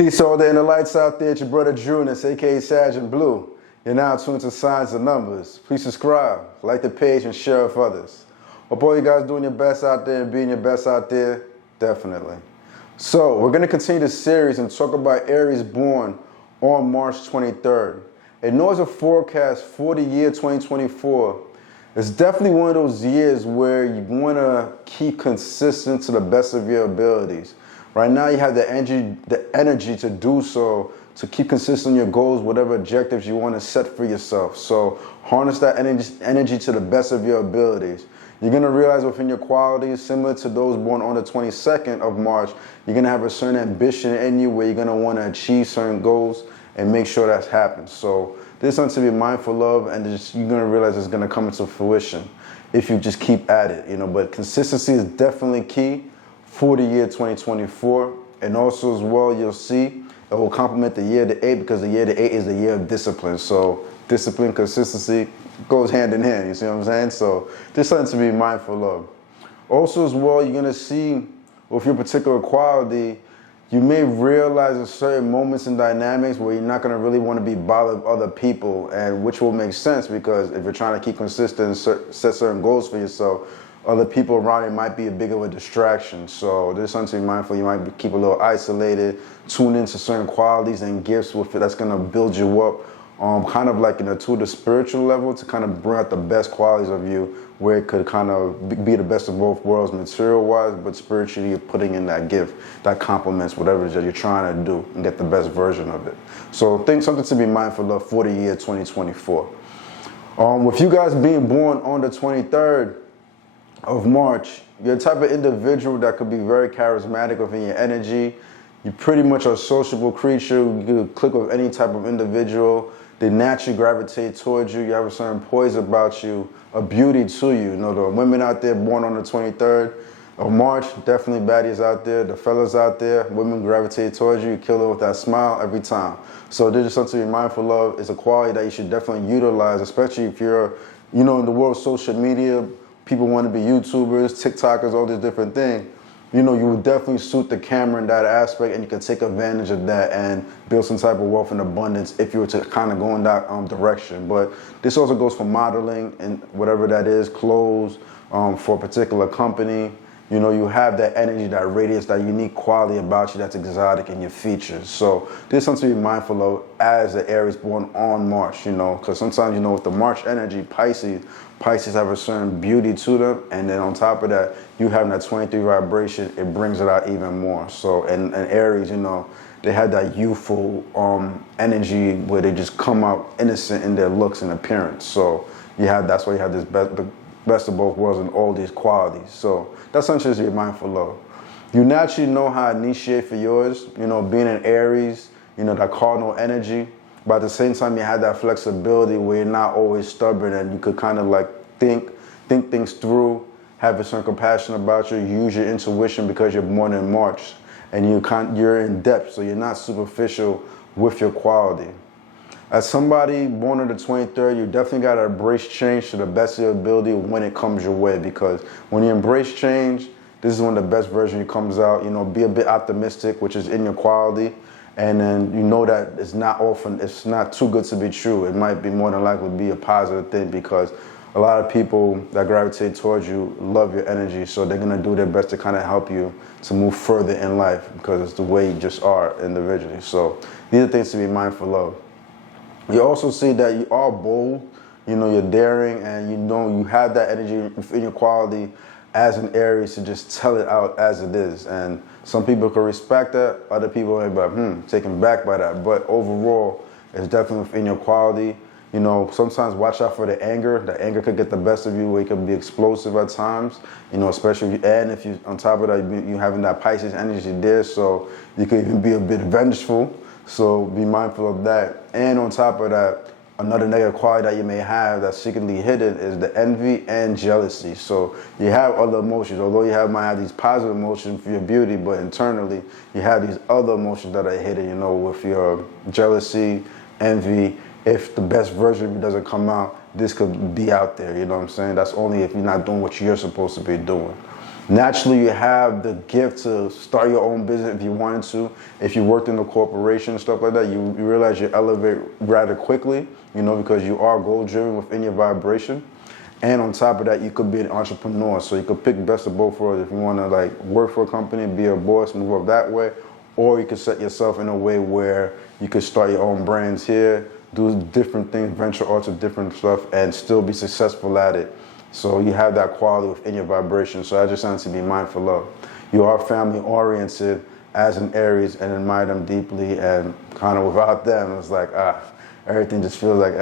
Peace to all the inner lights out there. It's your brother Drew, and it's aka SagInBlue. You're now tuned to Signs and Numbers. Please subscribe, like the page, and share with others. Hope all you guys doing your best out there and being your best out there. Definitely. So we're going to continue this series and talk about Aries born on March 23rd. It knows a forecast for the year 2024. It's definitely one of those years where you want to keep consistent to the best of your abilities. Right now you have the energy to do so, to keep consistent on your goals, whatever objectives you want to set for yourself. So harness that energy to the best of your abilities. You're going to realize within your qualities, similar to those born on the 22nd of March, you're going to have a certain ambition in you where you're going to want to achieve certain goals and make sure that happens. So this is something to be mindful of, and you're going to realize it's going to come into fruition if you just keep at it, But consistency is definitely key for the year 2024. And also as well, you'll see it will complement the year to 8, because the year to 8 is the year of discipline. So discipline, consistency goes hand in hand, you see what I'm saying? So just something to be mindful of. Also as well, you're going to see with your particular quality, you may realize in certain moments and dynamics where you're not going to really want to be bothered with other people, and which will make sense because if you're trying to keep consistent and set certain goals for yourself, other people around you might be a big of a distraction. So there's something to be mindful. You might keep a little isolated, tune into certain qualities and gifts with it that's going to build you up, kind of like to the spiritual level, to kind of bring out the best qualities of you, where it could kind of be the best of both worlds, material-wise, but spiritually you're putting in that gift that complements whatever it is that you're trying to do and get the best version of it. So think something to be mindful of for the year 2024. With you guys being born on the 23rd of March, you're the type of individual that could be very charismatic within your energy. You pretty much are a sociable creature. You could click with any type of individual. They naturally gravitate towards you. You have a certain poise about you, a beauty to you. The women out there born on the 23rd of March, definitely baddies out there. The fellas out there, women gravitate towards you. You kill it with that smile every time. So there's just something to be mindful of. It's a quality that you should definitely utilize, especially if you're, in the world of social media. People want to be YouTubers, TikTokers, all these different things. You would definitely suit the camera in that aspect, and you can take advantage of that and build some type of wealth and abundance if you were to kind of go in that direction. But this also goes for modeling and whatever that is, clothes, for a particular company. You have that energy, that radiance, that unique quality about you that's exotic in your features. So there's something to be mindful of as the Aries born on March, because sometimes, with the March energy, Pisces have a certain beauty to them, and then on top of that, you having that 23 vibration, it brings it out even more. So, and Aries, they have that youthful energy where they just come out innocent in their looks and appearance. So that's why you have the best of both worlds and all these qualities. So that's something to be mindful of. You naturally know how to initiate for yours, being an Aries, that cardinal energy. But at the same time, you have that flexibility where you're not always stubborn, and you could kind of like think things through, have a certain compassion about you, use your intuition because you're born in March, and you're in depth, so you're not superficial with your quality. As somebody born on the 23rd, you definitely got to embrace change to the best of your ability when it comes your way, because when you embrace change, this is when the best version comes out. Be a bit optimistic, which is in your quality. And then that it's not too good to be true. It might be more than likely be a positive thing, because a lot of people that gravitate towards you love your energy, so they're going to do their best to kind of help you to move further in life, because it's the way you just are individually. So these are things to be mindful of. You also see that you are bold, you're daring, and you have that energy in your quality as an Aries to just tell it out as it is. And some people can respect that, other people may be like, taken back by that. But overall, it's definitely within your quality. Sometimes watch out for the anger. The anger could get the best of you, where it can be explosive at times, especially if you, on top of that, you having that Pisces energy there, so you could even be a bit vengeful. So be mindful of that. And on top of that, another negative quality that you may have that's secretly hidden is the envy and jealousy. So you have other emotions, although you might have these positive emotions for your beauty, but internally you have these other emotions that are hidden, with your jealousy, envy. If the best version of you doesn't come out, this could be out there, That's only if you're not doing what you're supposed to be doing. Naturally, you have the gift to start your own business if you wanted to. If you worked in a corporation and stuff like that, you realize you elevate rather quickly, because you are goal-driven within your vibration. And on top of that, you could be an entrepreneur. So you could pick best of both worlds. If you want to work for a company, be a boss, move up that way, or you could set yourself in a way where you could start your own brands here, do different things, venture arts of different stuff, and still be successful at it. So you have that quality within your vibration. So I just wanted to be mindful of. You are family oriented as an Aries and admire them deeply, and kind of without them, it's like, everything just feels like,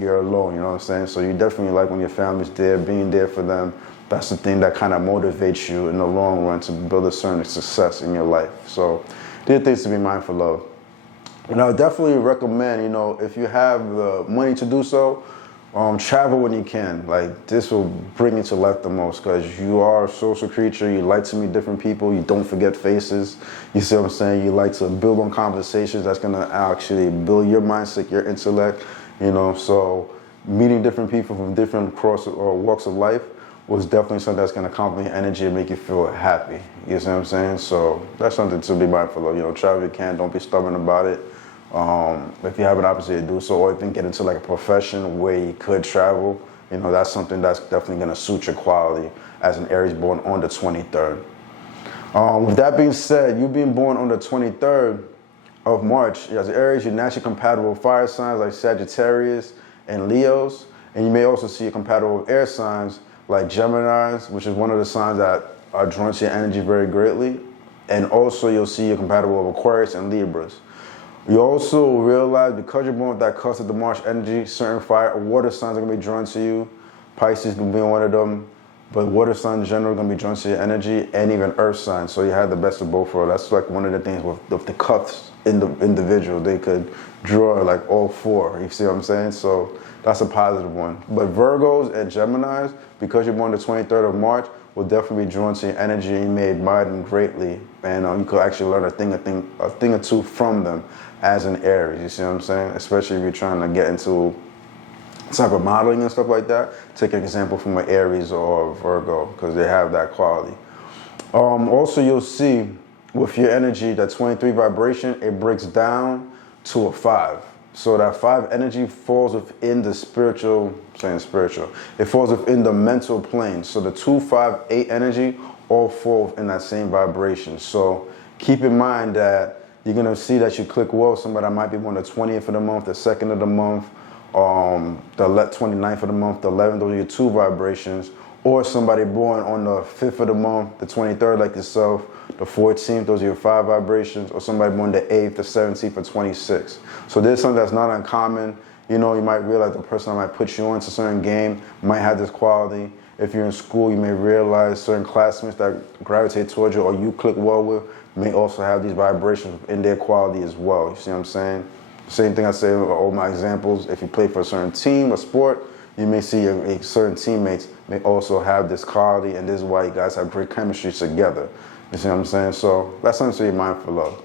you're alone, you know what I'm saying? So you definitely like when your family's there, being there for them. That's the thing that kind of motivates you in the long run to build a certain success in your life. So these are things to be mindful of. And I would definitely recommend, if you have the money to do so, travel when you can. This will bring you to life the most, because you are a social creature. You like to meet different people. You don't forget faces. You see what I'm saying? You like to build on conversations that's going to actually build your mindset, your intellect, So meeting different people from different walks of life was definitely something that's going to compliment your energy and make you feel happy. You see what I'm saying? So that's something to be mindful of. Travel if you can. Don't be stubborn about it. If you have an opportunity to do so, or even get into a profession where you could travel, that's something that's definitely going to suit your quality as an Aries born on the 23rd. With that being said, you being born on the 23rd of March, as an Aries, you're naturally compatible with fire signs like Sagittarius and Leos, and you may also see you're compatible with air signs like Geminis, which is one of the signs that are drawn to your energy very greatly, and also you'll see you're compatible with Aquarius and Libras. You also realize, because you're born with that cusp of the March energy, certain fire or water signs are going to be drawn to you. Pisces will be one of them. But water signs in general are going to be drawn to your energy, and even earth signs. So you have the best of both worlds. That's one of the things with the cusps in the individual. They could draw all four. You see what I'm saying? So that's a positive one. But Virgos and Geminis, because you're born the 23rd of March, will definitely be drawn to your energy, and you may admire them greatly. And you could actually learn a thing or two from them as an Aries. You see what I'm saying? Especially if you're trying to get into type of modeling and stuff like that. Take an example from an Aries or a Virgo, because they have that quality. Also, you'll see with your energy, that 23 vibration, it breaks down to a 5. So that 5 energy falls within the it falls within the mental plane. So the 2, 5, 8 energy all fall in that same vibration. So keep in mind that you're going to see that you click well with somebody that might be born the 20th of the month, the 2nd of the month, the 29th of the month, the 11th, those are your 2 vibrations. Or somebody born on the 5th of the month, the 23rd like yourself, the 14th, those are your 5 vibrations. Or somebody born the 8th, the 17th, or 26th. So there's something that's not uncommon. You might realize the person that might put you on to a certain game might have this quality. If you're in school, you may realize certain classmates that gravitate towards you or you click well with may also have these vibrations in their quality as well. You see what I'm saying? Same thing I say with all my examples. If you play for a certain team or sport, you may see certain teammates may also have this quality, and this is why you guys have great chemistry together. You see what I'm saying? So that's something to be mindful of.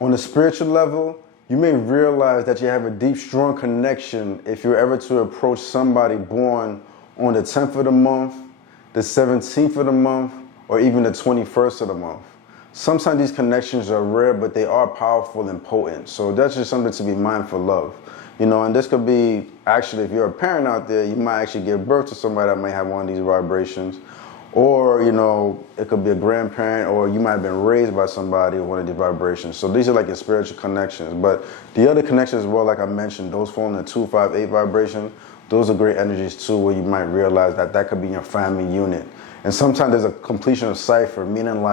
On the spiritual level, you may realize that you have a deep, strong connection if you're ever to approach somebody born on the 10th of the month, the 17th of the month, or even the 21st of the month. Sometimes these connections are rare, but they are powerful and potent. So that's just something to be mindful of. And this could be, actually, if you're a parent out there, you might actually give birth to somebody that may have one of these vibrations. Or, it could be a grandparent, or you might have been raised by somebody with one of these vibrations. So these are like your spiritual connections. But the other connections as well, like I mentioned, those fall in the 2, 5, 8 vibration. Those are great energies too, where you might realize that could be your family unit. And sometimes there's a completion of cipher, meaning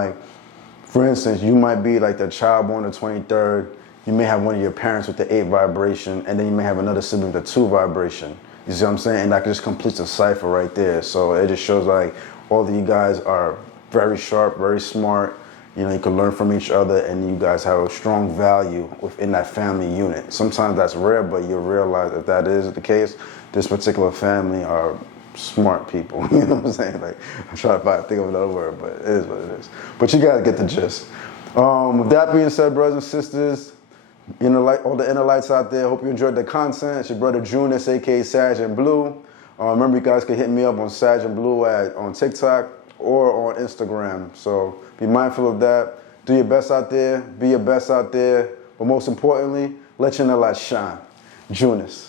for instance, you might be like the child born the 23rd. You may have one of your parents with the 8 vibration, and then you may have another sibling with the 2 vibration. You see what I'm saying? And that just completes a cipher right there. So it just shows all of you guys are very sharp, very smart. You can learn from each other, and you guys have a strong value within that family unit. Sometimes that's rare, but you'll realize if that is the case, this particular family are smart people. You know what I'm saying? I'm trying to think of another word, but it is what it is. But you gotta get the gist. With that being said, brothers and sisters, all the inner lights out there, hope you enjoyed the content. It's your brother June, aka SagInBlue. Remember, you guys can hit me up on SagInBlue on TikTok, or on Instagram. So be mindful of that. Do your best out there. Be your best out there. But most importantly, let your inner light shine. Junus.